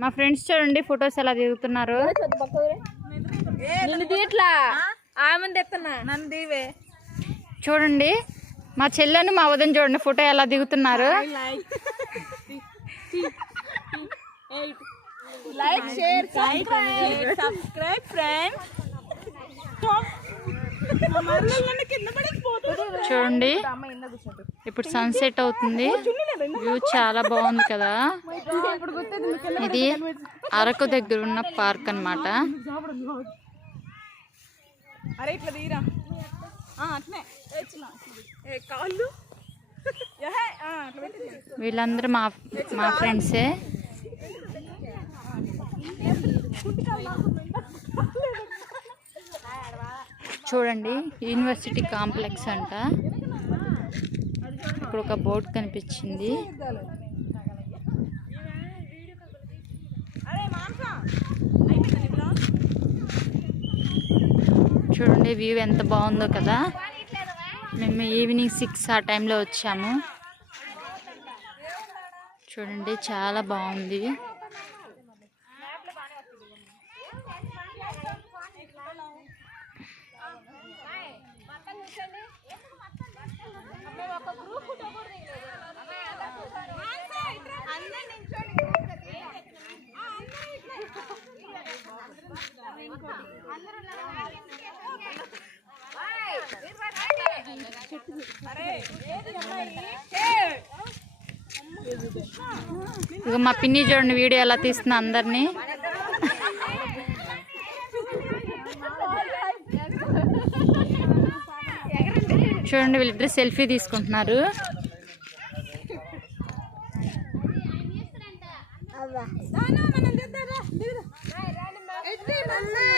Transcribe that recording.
మా ఫ్రెండ్స్ చూడండి ఫొటోస్ ఎలా దిగుతున్నారు. చూడండి మా చెల్లెను మా వదిన చూడండి ఫోటో ఎలా దిగుతున్నారు. Like share subscribe friends. చూడండి ఇప్పుడు సన్సెట్ అవుతుంది. వ్యూ చాలా బాగుంది కదా. ఇది అరకు దగ్గర ఉన్న పార్క్ అన్నమాట. వీళ్ళందరూ మా ఫ్రెండ్సే. చూడండి యూనివర్సిటీ కాంప్లెక్స్ అంట. ఇప్పుడు ఒక బోర్డు కనిపించింది. చూడండి వ్యూ ఎంత బాగుందో కదా. మేము ఈవినింగ్ 6 ఆ టైంలో వచ్చాము. చూడండి చాలా బాగుంది. ఇక మా పిన్ని చూడండి వీడియో ఎలా తీస్తున్నా అందరినీ. చూడండి వీళ్ళిద్దరు సెల్ఫీ తీసుకుంటున్నారు.